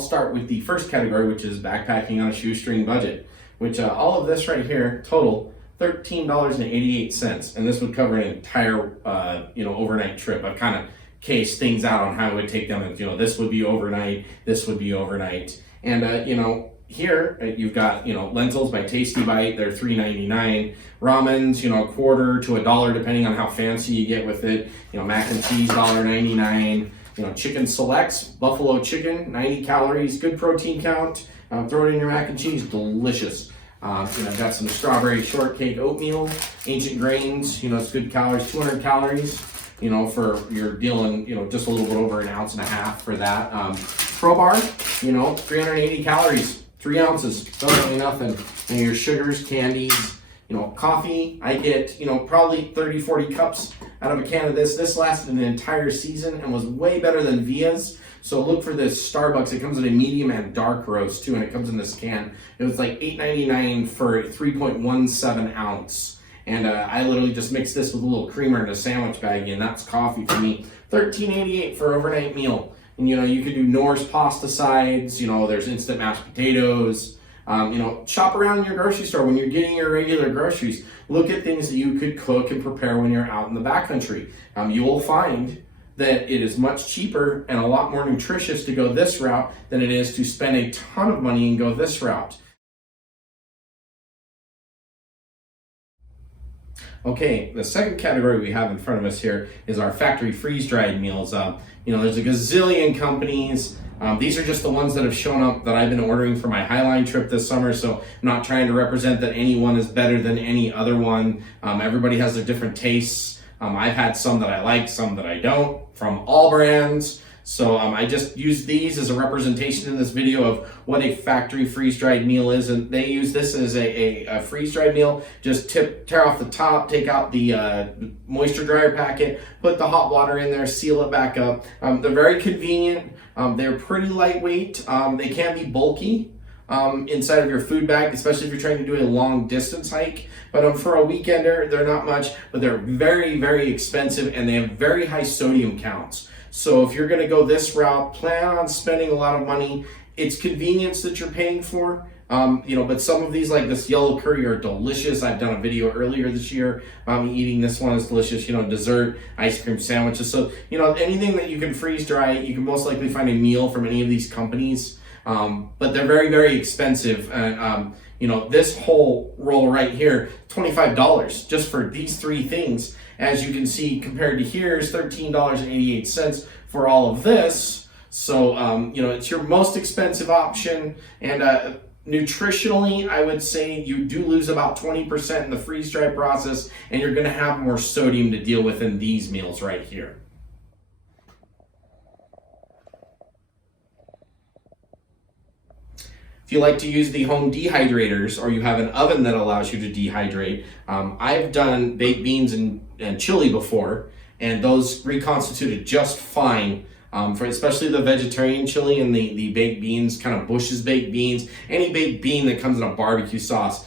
start with the first category, which is backpacking on a shoestring budget, which all of this right here total $13.88, and this would cover an entire overnight trip. I've kind of cased things out on how it would take them, and this would be overnight, this would be overnight, and here you've got lentils by Tasty Bite. They're $3.99. Ramens, a quarter to $1 depending on how fancy you get with it. Mac and cheese $1.99. Chicken selects, buffalo chicken, 90 calories, good protein count. Throw it in your mac and cheese, delicious. I've got some strawberry shortcake oatmeal, ancient grains. It's good calories, 200 calories. For you're dealing, just a little bit over 1.5 ounces for that. Pro Bar, 380 calories, 3 ounces, don't really nothing. And your sugars, candies, coffee. I get, probably 30, 40 cups out of a can of this. This lasted an entire season and was way better than Via's. So look for this Starbucks. It comes in a medium and dark roast too, and it comes in this can. It was like $8.99 for 3.17 ounce. And I literally just mix this with a little creamer in a sandwich baggie, and that's coffee for me. $13.88 for overnight meal. And you could do Knorr's pasta sides. There's instant mashed potatoes. Shop around in your grocery store when you're getting your regular groceries. Look at things that you could cook and prepare when you're out in the backcountry. You will find that it is much cheaper and a lot more nutritious to go this route than it is to spend a ton of money and go this route. Okay, the second category we have in front of us here is our factory freeze-dried meals. There's a gazillion companies. These are just the ones that have shown up that I've been ordering for my Highline trip this summer, so I'm not trying to represent that any one is better than any other one. Everybody has their different tastes. I've had some that I like, some that I don't, from all brands. So I just use these as a representation in this video of what a factory freeze-dried meal is, and they use this as a freeze-dried meal. Just tear off the top, take out the moisture dryer packet, put the hot water in there, seal it back up. They're very convenient. They're pretty lightweight. They can be bulky inside of your food bag, especially if you're trying to do a long distance hike. But for a weekender, they're not much, but they're very, very expensive, and they have very high sodium counts. So if you're going to go this route, plan on spending a lot of money. It's convenience that you're paying for. But some of these, like this yellow curry, are delicious. I've done a video earlier this year eating this one. Is delicious. Dessert, ice cream sandwiches. So anything that you can freeze dry, you can most likely find a meal from any of these companies. But they're very, very expensive. And this whole roll right here, $25 just for these three things. As you can see, compared to here is $13.88 for all of this. So, it's your most expensive option. And nutritionally, I would say you do lose about 20% in the freeze-dry process, and you're going to have more sodium to deal with in these meals right here. If you like to use the home dehydrators, or you have an oven that allows you to dehydrate, I've done baked beans and chili before, and those reconstituted just fine. For especially the vegetarian chili and the baked beans, kind of Bush's baked beans, any baked bean that comes in a barbecue sauce,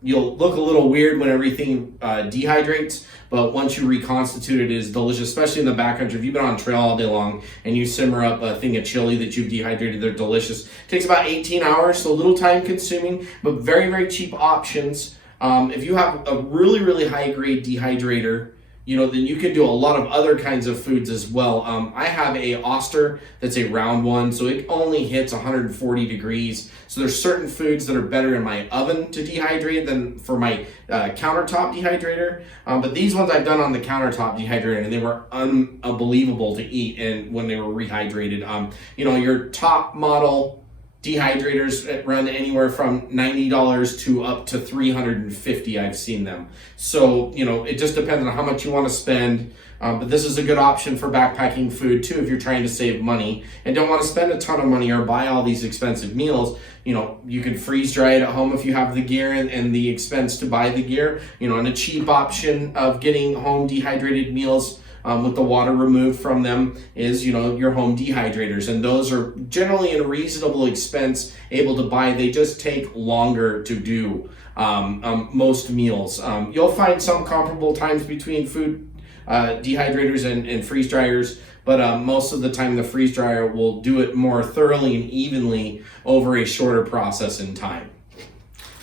you'll look a little weird when everything dehydrates, but once you reconstitute it, is delicious, especially in the backcountry. If you've been on trail all day long and you simmer up a thing of chili that you've dehydrated, they're delicious. It takes about 18 hours, so a little time consuming, but very, very cheap options. If you have a really, really high grade dehydrator, then you can do a lot of other kinds of foods as well. I have a Oster that's a round one, so it only hits 140 degrees. So there's certain foods that are better in my oven to dehydrate than for my countertop dehydrator. But these ones I've done on the countertop dehydrator, and they were unbelievable to eat and when they were rehydrated. Your top model dehydrators run anywhere from $90 to up to $350. I've seen them. So, it just depends on how much you want to spend. But this is a good option for backpacking food too if you're trying to save money and don't want to spend a ton of money or buy all these expensive meals. You can freeze dry it at home if you have the gear and the expense to buy the gear. And a cheap option of getting home dehydrated meals with the water removed from them is, your home dehydrators. And those are generally in a reasonable expense, able to buy. They just take longer to do most meals. You'll find some comparable times between food dehydrators and freeze dryers, but most of the time the freeze dryer will do it more thoroughly and evenly over a shorter process in time.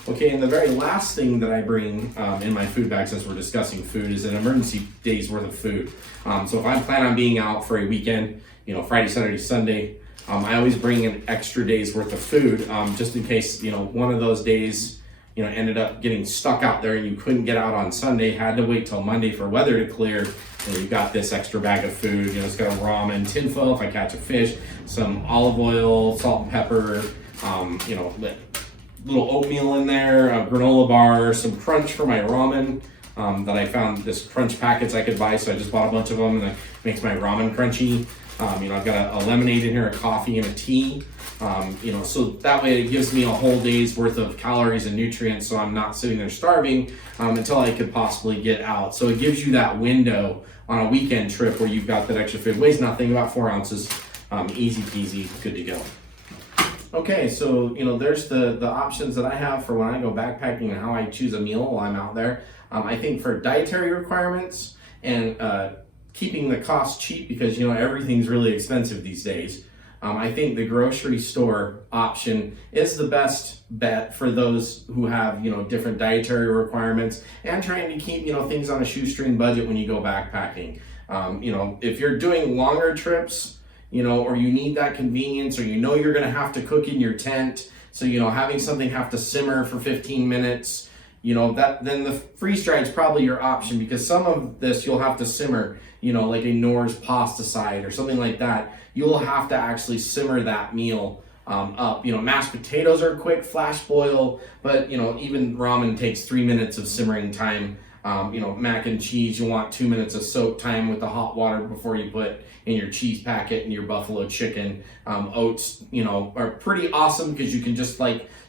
Okay, and the very last thing that I bring in my food bag, since we're discussing food, is an emergency day's worth of food. So if I plan on being out for a weekend, Friday, Saturday, Sunday, I always bring an extra day's worth of food, just in case, one of those days, ended up getting stuck out there and you couldn't get out on Sunday, had to wait till Monday for weather to clear. You've got this extra bag of food. It's got a ramen tinfoil if I catch a fish, some olive oil, salt and pepper, little oatmeal in there, a granola bar, some crunch for my ramen that I found this crunch packets I could buy, so I just bought a bunch of them, and it makes my ramen crunchy. I've got a lemonade in here, a coffee, and a tea. So that way it gives me a whole day's worth of calories and nutrients, so I'm not sitting there starving until I could possibly get out. So it gives you that window on a weekend trip where you've got that extra food. Weighs nothing, about 4 ounces. Easy peasy, good to go. Okay, so there's the options that I have for when I go backpacking and how I choose a meal while I'm out there. I think for dietary requirements and keeping the cost cheap, because everything's really expensive these days, I think the grocery store option is the best bet for those who have different dietary requirements and trying to keep things on a shoestring budget when you go backpacking. If you're doing longer trips, or you need that convenience, or you're going to have to cook in your tent, so having something have to simmer for 15 minutes, then the freeze dry is probably your option, because some of this you'll have to simmer, like a Knorr's pasta side or something like that. You'll have to actually simmer that meal up. Mashed potatoes are quick flash boil, but even ramen takes 3 minutes of simmering time. Mac and cheese, you want 2 minutes of soak time with the hot water before you put in your cheese packet and your buffalo chicken. Oats, are pretty awesome because you can just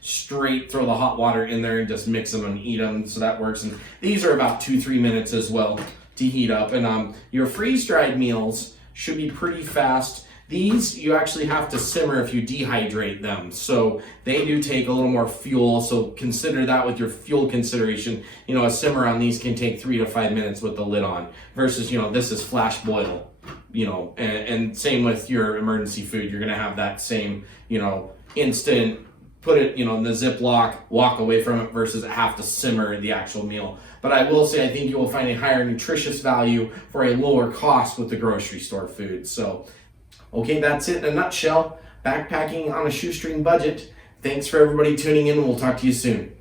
straight throw the hot water in there and just mix them and eat them. So that works. And these are about 2-3 minutes as well to heat up. And your freeze-dried meals should be pretty fast. These you actually have to simmer if you dehydrate them, so they do take a little more fuel, so consider that with your fuel consideration. A simmer on these can take 3 to 5 minutes with the lid on, versus this is flash boil, and same with your emergency food. You're gonna have that same instant, put it in the Ziploc, walk away from it, versus have to simmer the actual meal. But I will say I think you will find a higher nutritious value for a lower cost with the grocery store food. So okay, that's it in a nutshell. Backpacking on a shoestring budget. Thanks for everybody tuning in, and we'll talk to you soon.